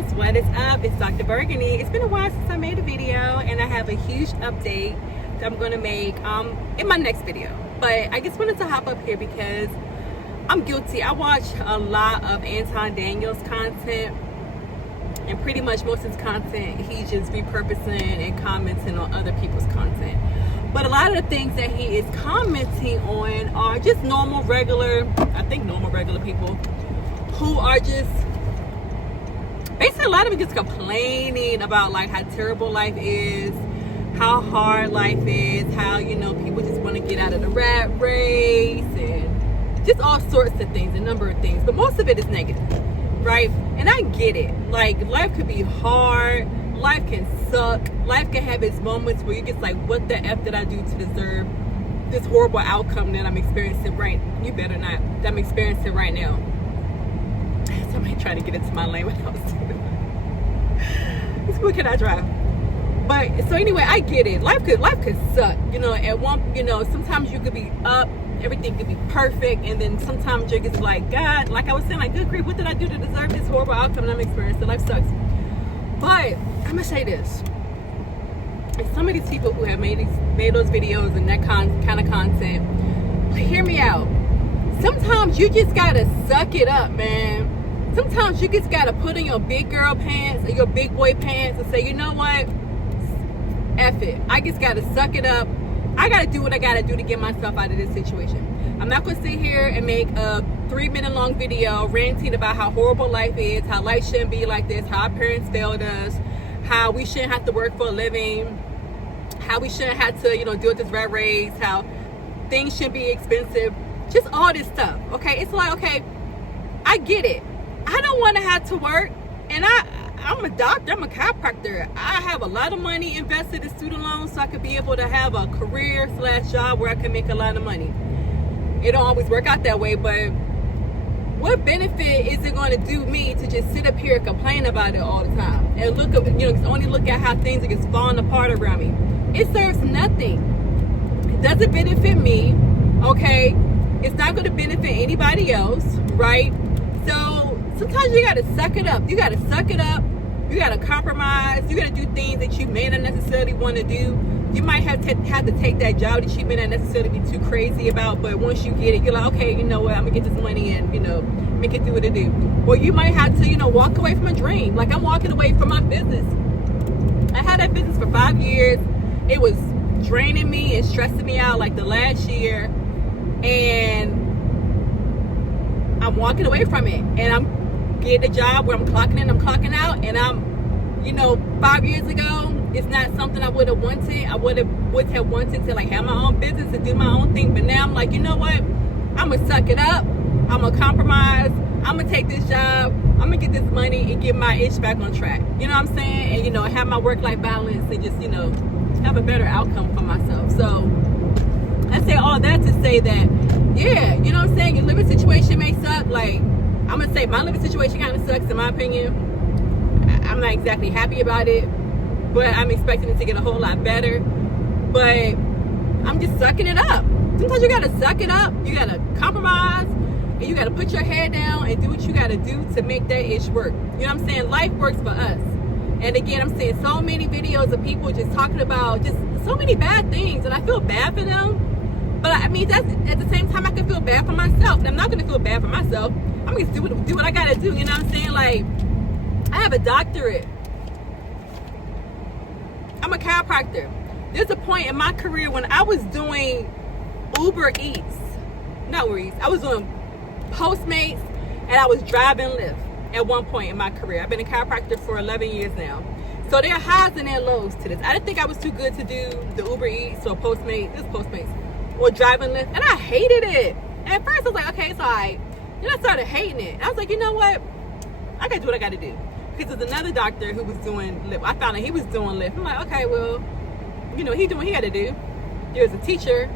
friends, what is up? It's Dr. Burgandi. It's been a while since I made a video, and I have a huge update that I'm going to make in my next video. But I just wanted to hop up here because I'm guilty. I watch a lot of Anton Daniels content, and pretty much most of his content he's just repurposing and commenting on other people's content. But a lot of the things that he is commenting on are just normal regular people who are just basically, a lot of it just complaining about like how terrible life is, how hard life is, how, you know, people just want to get out of the rat race, and just all sorts of things, a number of things. But most of it is negative, right? And I get it. Like, life could be hard, life can suck, life can have its moments where you're just like, what the F did I do to deserve this horrible outcome that I'm experiencing right now? Somebody trying to get into my lane when I was doing that. This quick can I drive? But so anyway, I get it. Life could suck, you know. Sometimes you could be up, everything could be perfect, and then sometimes you're just like, God, like I was saying, like, good grief, what did I do to deserve this horrible outcome that I'm experiencing? Life sucks. But I'm gonna say this: and some of these people who have made those videos and that kind of content, hear me out. Sometimes you just gotta suck it up, man. Sometimes you just gotta put on your big girl pants or your big boy pants and say, you know what? F it. I just gotta suck it up. I gotta do what I gotta do to get myself out of this situation. I'm not gonna sit here and make a 3-minute long video ranting about how horrible life is, how life shouldn't be like this, how our parents failed us, how we shouldn't have to work for a living, how we shouldn't have to, you know, deal with this rat race, how things should be expensive. Just all this stuff, okay? It's like, okay, I get it. I don't want to have to work, and I'm a doctor, I'm a chiropractor. I have a lot of money invested in student loans so I could be able to have a career/job where I can make a lot of money. It don't always work out that way, but what benefit is it going to do me to just sit up here and complain about it all the time and only look at how things are just falling apart around me? It serves nothing. It doesn't benefit me, okay? It's not going to benefit anybody else, right? So sometimes you got to suck it up. You got to suck it up. You got to compromise. You got to do things that you may not necessarily want to do. You might have to take that job that you may not necessarily be too crazy about, but once you get it, you're like, okay, you know what, I'm going to get this money and, you know, make it do what it do. Or you might have to, you know, walk away from a dream. Like, I'm walking away from my business. I had that business for 5 years. It was draining me and stressing me out like the last year. And I'm walking away from it, and I'm getting a job where I'm clocking in, I'm clocking out, and I'm, you know, 5 years ago, it's not something I would have wanted. I would have wanted to like have my own business and do my own thing, but now I'm like, you know what? I'm gonna suck it up. I'm gonna compromise. I'm gonna take this job. I'm gonna get this money and get my itch back on track. You know what I'm saying? And, you know, have my work-life balance and just, you know, have a better outcome for myself. So I say all that to say that, yeah, you know what I'm saying? Your living situation may suck. Like, I'm going to say my living situation kind of sucks in my opinion. I'm not exactly happy about it, but I'm expecting it to get a whole lot better. But I'm just sucking it up. Sometimes you got to suck it up. You got to compromise, and you got to put your head down and do what you got to do to make that ish work. You know what I'm saying? Life works for us. And again, I'm seeing so many videos of people just talking about just so many bad things, and I feel bad for them. But I mean, that's at the same time I can feel bad for myself. And I'm not gonna feel bad for myself. I'm gonna do what I gotta do. You know what I'm saying? Like, I have a doctorate. I'm a chiropractor. There's a point in my career when I was doing Uber Eats. Not Uber Eats. I was doing Postmates, and I was driving Lyft at one point in my career. I've been a chiropractor for 11 years now. So there are highs and there are lows to this. I didn't think I was too good to do the Uber Eats or Postmates. This is Postmates. Or driving Lyft, and I hated it. And at first I was like, okay, it's all right. Then I started hating it. And I was like, you know what? I gotta do what I gotta do. Because there's another doctor who was doing Lyft. I found out he was doing Lyft. I'm like, okay, well, you know, he doing what he gotta do. There's a teacher,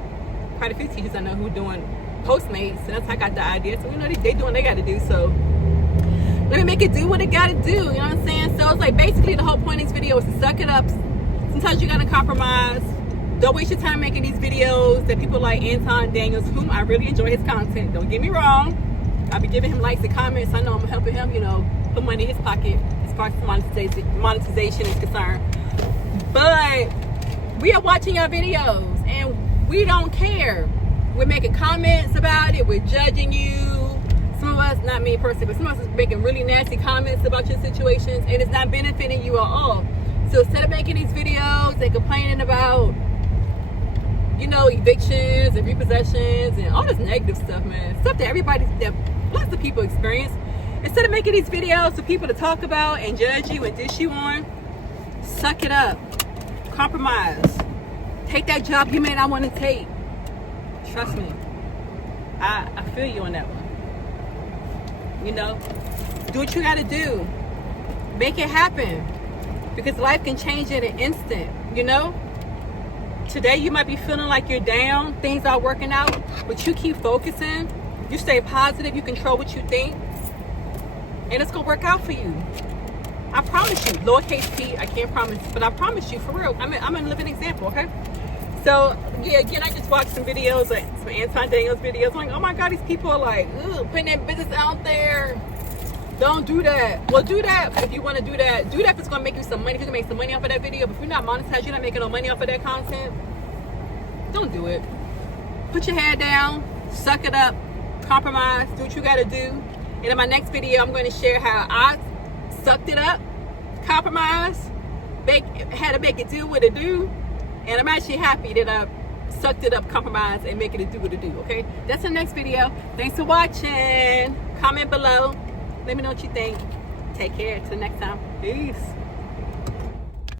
quite a few teachers I know who doing Postmates, and that's how I got the idea. So, you know, they doing what they gotta do. So let me make it do what it gotta do. You know what I'm saying? So it's like basically the whole point of this video is to suck it up. Sometimes you gotta compromise. Don't waste your time making these videos that people like Anton Daniels, whom I really enjoy his content. Don't get me wrong. I'll be giving him likes and comments. I know I'm helping him, you know, put money in his pocket as far as monetization is concerned. But we are watching your videos and we don't care. We're making comments about it. We're judging you. Some of us, not me personally, but some of us are making really nasty comments about your situations, and it's not benefiting you at all. So instead of making these videos and complaining about, you know, evictions and repossessions and all this negative stuff, man, stuff that lots of people experience, instead of making these videos for people to talk about and judge you and dish you on, suck it up. Compromise. Take that job you may not want to take. Trust me. I feel you on that one. You know, do what you got to do. Make it happen. Because life can change in an instant, you know? Today you might be feeling like you're down, things are working out, but you keep focusing, you stay positive, you control what you think, and it's gonna work out for you. I promise you, lowercase p, I can't promise, but I promise you, for real, I'm a living example, okay? So, yeah, again, I just watched some videos, like some Anton Daniels videos. I'm like, oh my God, these people are like, putting their business out there. Don't do that. Well, do that if you want to do that. Do that if it's going to make you some money. If you can make some money off of that video. But if you're not monetized, you're not making no money off of that content, don't do it. Put your head down. Suck it up. Compromise. Do what you got to do. And in my next video, I'm going to share how I sucked it up, compromised, had to make it do what it do. And I'm actually happy that I sucked it up, compromised, and making it do what it do, okay? That's the next video. Thanks for watching. Comment below. Let me know what you think. Take care. Till next time. Peace.